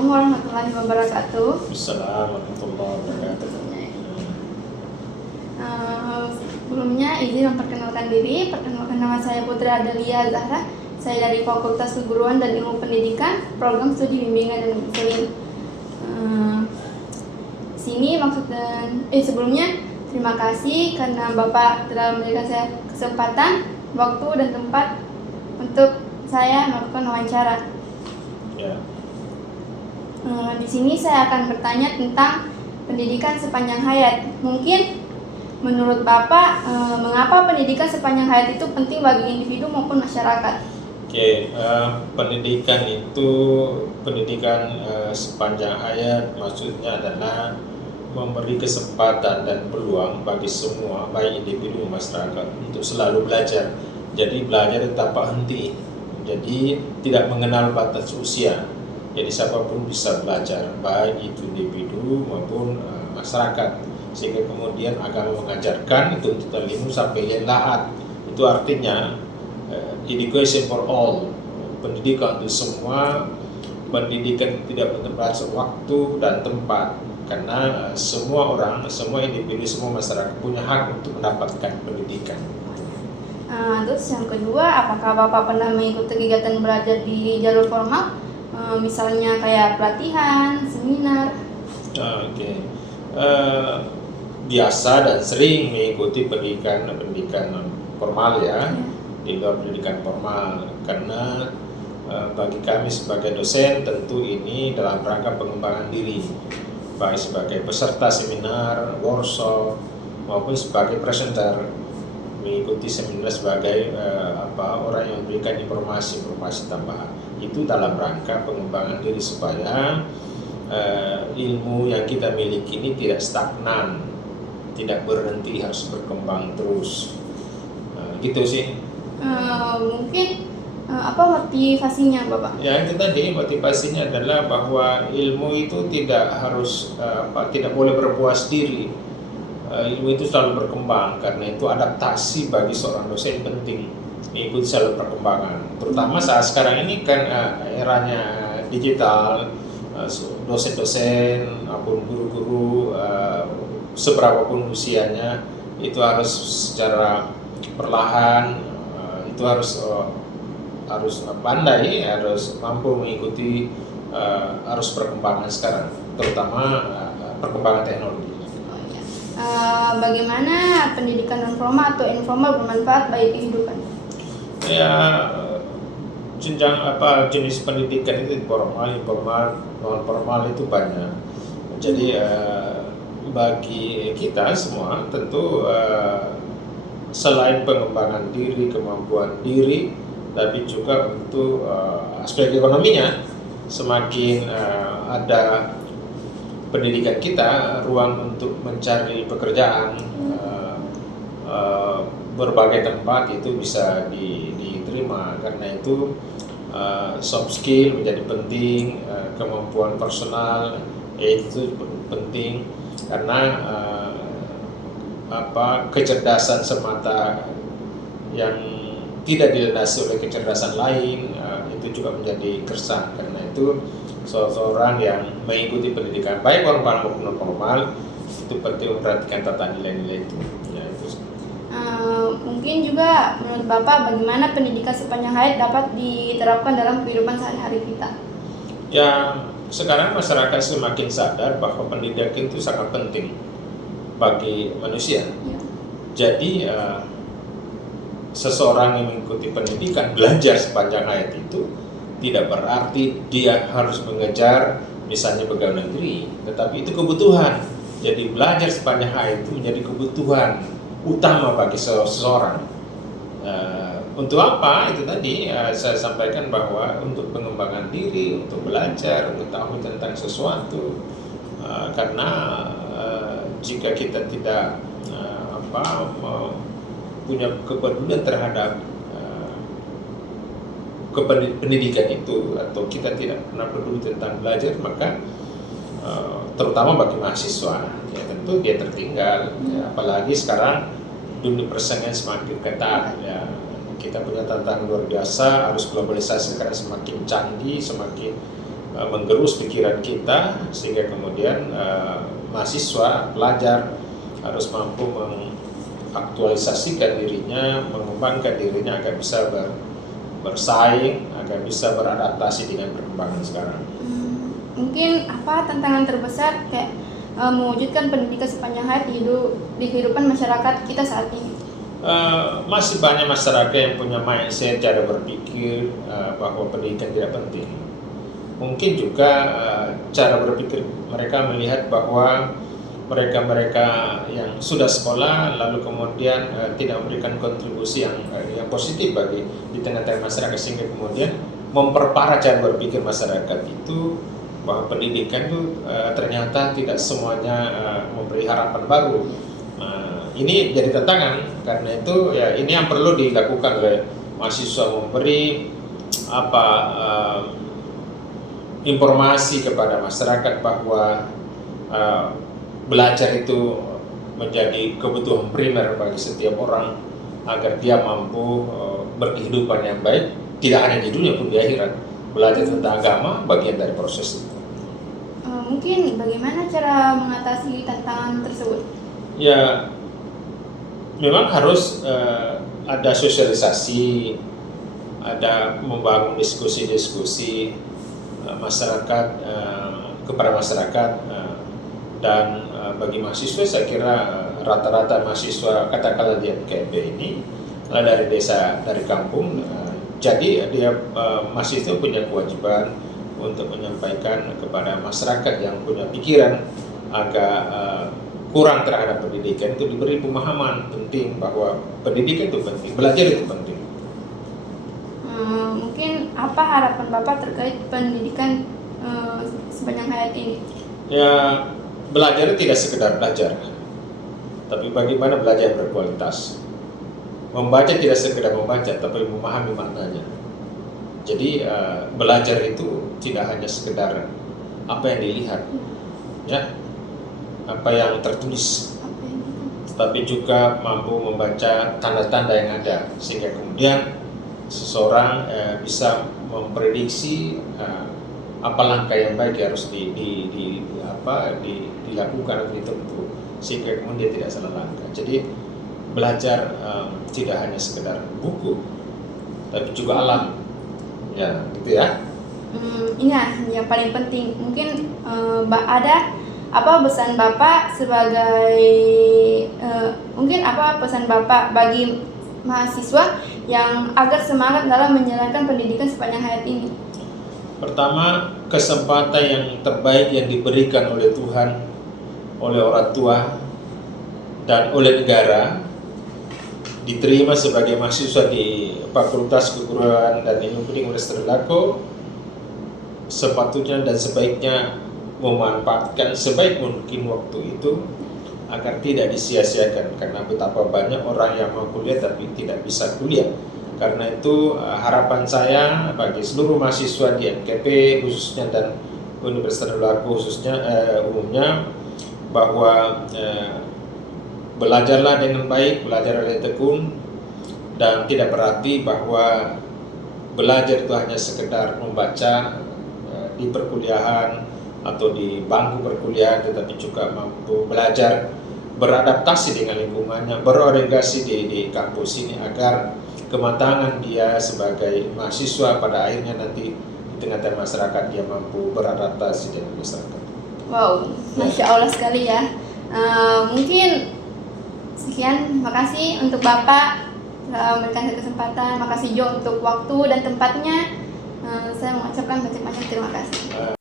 Assalamualaikum warahmatullahi wabarakatuh. Assalamualaikum warahmatullahi wabarakatuh. Sebelumnya izin memperkenalkan diri. Perkenalkan, nama saya Putri Adelia Zahra. Saya dari Fakultas Keguruan dan Ilmu Pendidikan, Program Studi Bimbingan dan Konseling. Sini maksud dan sebelumnya terima kasih karena Bapak telah memberikan saya kesempatan, waktu dan tempat untuk saya melakukan wawancara. Ya. Di sini saya akan bertanya tentang pendidikan sepanjang hayat. Mungkin menurut Bapak, mengapa pendidikan sepanjang hayat itu penting bagi individu maupun masyarakat? Oke, pendidikan sepanjang hayat maksudnya adalah memberi kesempatan dan peluang bagi semua, baik individu masyarakat, untuk selalu belajar. Jadi belajar tanpa henti. Jadi tidak mengenal batas usia. Jadi siapapun bisa belajar, baik itu individu maupun masyarakat. Sehingga kemudian agama mengajarkan tuntutan ilmu sampai lahat. Itu artinya education for all, pendidikan untuk semua, pendidikan tidak berbatas waktu dan tempat. Karena semua orang, semua individu, semua masyarakat punya hak untuk mendapatkan pendidikan. Terus yang kedua, apakah Bapak pernah mengikuti kegiatan belajar di jalur formal? Misalnya kayak pelatihan, seminar. Oke. Biasa dan sering mengikuti pendidikan formal ya, di luar pendidikan formal. Karena bagi kami sebagai dosen tentu ini dalam rangka pengembangan diri, baik sebagai peserta seminar, workshop maupun sebagai presenter, mengikuti seminar sebagai orang yang memberikan informasi tambahan. Itu dalam rangka pengembangan diri supaya ilmu yang kita miliki ini tidak stagnan, tidak berhenti, harus berkembang terus. Gitu sih. Mungkin apa motivasinya Bapak? Ya itu tadi, motivasinya adalah bahwa ilmu itu tidak harus tidak boleh berpuas diri. Ilmu itu selalu berkembang, karena itu adaptasi bagi seorang dosen penting, mengikuti selalu perkembangan. Terutama saat sekarang ini kan eranya digital, dosen-dosen maupun guru-guru seberapapun usianya itu harus secara perlahan, itu harus pandai, harus mampu mengikuti arus perkembangan sekarang, terutama perkembangan teknologi. Bagaimana pendidikan non formal atau informal bermanfaat bagi kehidupan? Ya, jenjang jenis pendidikan itu formal, informal, non formal itu banyak. Jadi bagi kita semua tentu selain pengembangan diri, kemampuan diri, tapi juga untuk aspek ekonominya. Semakin ada pendidikan kita, ruang untuk mencari pekerjaan, berbagai tempat itu bisa diterima. Karena itu soft skill menjadi penting, kemampuan personal itu penting, karena kecerdasan semata yang tidak dilandasi oleh kecerdasan lain itu juga menjadi kersang. Karena itu seseorang yang mengikuti pendidikan baik formal maupun non formal itu penting memperhatikan tata nilai-nilai itu. Ya, itu. Mungkin juga menurut Bapak bagaimana pendidikan sepanjang hayat dapat diterapkan dalam kehidupan sehari-hari kita? Ya, sekarang masyarakat semakin sadar bahwa pendidikan itu sangat penting bagi manusia. Ya. Jadi seseorang yang mengikuti pendidikan, belajar sepanjang hayat itu tidak berarti dia harus mengejar misalnya pegawai negeri, tetapi itu kebutuhan. Jadi belajar sepanjang hayat itu menjadi kebutuhan utama bagi seseorang. Untuk apa? Itu tadi saya sampaikan bahwa untuk pengembangan diri, untuk belajar, mengetahui tentang sesuatu. Karena jika kita tidak punya kepedulian terhadap pendidikan itu, atau kita tidak pernah peduli tentang belajar, maka terutama bagi mahasiswa ya tentu dia tertinggal. Ya, apalagi sekarang dunia persaingan semakin ketat ya, kita punya tantangan luar biasa, arus globalisasi sekarang semakin canggih, semakin menggerus pikiran kita, sehingga kemudian mahasiswa, pelajar harus mampu mengaktualisasikan dirinya, mengembangkan dirinya agar bisa bersaing, agar bisa beradaptasi dengan perkembangan sekarang. Mungkin apa tantangan terbesar kayak mewujudkan pendidikan sepanjang hayat di kehidupan masyarakat kita saat ini? Masih banyak masyarakat yang punya mindset, cara berpikir bahwa pendidikan tidak penting. Mungkin juga cara berpikir mereka melihat bahwa mereka yang sudah sekolah lalu kemudian tidak memberikan kontribusi yang positif bagi di tengah-tengah masyarakat, sehingga kemudian memperparah cara berpikir masyarakat itu bahwa pendidikan itu ternyata tidak semuanya memberi harapan baru. Ini jadi tantangan, karena itu ya ini yang perlu dilakukan oleh mahasiswa, memberi informasi kepada masyarakat bahwa belajar itu menjadi kebutuhan primer bagi setiap orang agar dia mampu berkehidupan yang baik, tidak hanya di dunia pun di akhirat. Belajar tentang agama bagian dari proses itu. Mungkin bagaimana cara mengatasi tantangan tersebut? Ya, memang harus ada sosialisasi, ada membangun diskusi-diskusi masyarakat kepada masyarakat, dan bagi mahasiswa saya kira rata-rata mahasiswa katakanlah di MKP ini dari desa, dari kampung, jadi dia mahasiswa punya kewajiban untuk menyampaikan kepada masyarakat yang punya pikiran agak kurang terhadap pendidikan itu, diberi pemahaman penting bahwa pendidikan itu penting, belajar itu penting. Mungkin apa harapan Bapak terkait pendidikan sepanjang hayat ini? Ya, belajar tidak sekedar belajar, tapi bagaimana belajar berkualitas. Membaca tidak sekedar membaca, tapi memahami maknanya. Jadi belajar itu tidak hanya sekedar apa yang dilihat, ya, apa yang tertulis, tapi juga mampu membaca tanda-tanda yang ada, sehingga kemudian seseorang bisa memprediksi apa langkah yang baik yang harus dilakukan atau ditempuh, sehingga kemudian tidak salah langkah. Jadi belajar tidak hanya sekedar buku, tapi juga alam, ya, gitu ya. Ini yang paling penting. Mungkin ada apa pesan Bapak sebagai mungkin apa pesan Bapak bagi mahasiswa yang agar semangat dalam menjalankan pendidikan sepanjang hayat ini? Pertama, kesempatan yang terbaik yang diberikan oleh Tuhan, oleh orang tua, dan oleh negara, diterima sebagai mahasiswa di Fakultas Keguruan dan Ilmu Pendidikan Universitas Trisakti, sepatutnya dan sebaiknya memanfaatkan sebaik mungkin waktu itu agar tidak disia-siakan, karena betapa banyak orang yang mau kuliah tapi tidak bisa kuliah. Karena itu harapan saya bagi seluruh mahasiswa di MKP khususnya dan Universitas Trisakti khususnya umumnya, bahwa belajarlah dengan baik, belajar dengan tekun, dan tidak berarti bahwa belajar itu hanya sekedar membaca di perkuliahan atau di bangku perkuliahan, tetapi juga mampu belajar beradaptasi dengan lingkungannya, berorientasi di kampus ini agar kematangan dia sebagai mahasiswa pada akhirnya nanti di tengah-tengah masyarakat dia mampu beradaptasi dengan masyarakat. Wow, Masya Allah sekali ya. Mungkin sekian, makasih untuk Bapak memberikan kesempatan, makasih Jo untuk waktu dan tempatnya. Saya mengucapkan banyak-banyak terima kasih.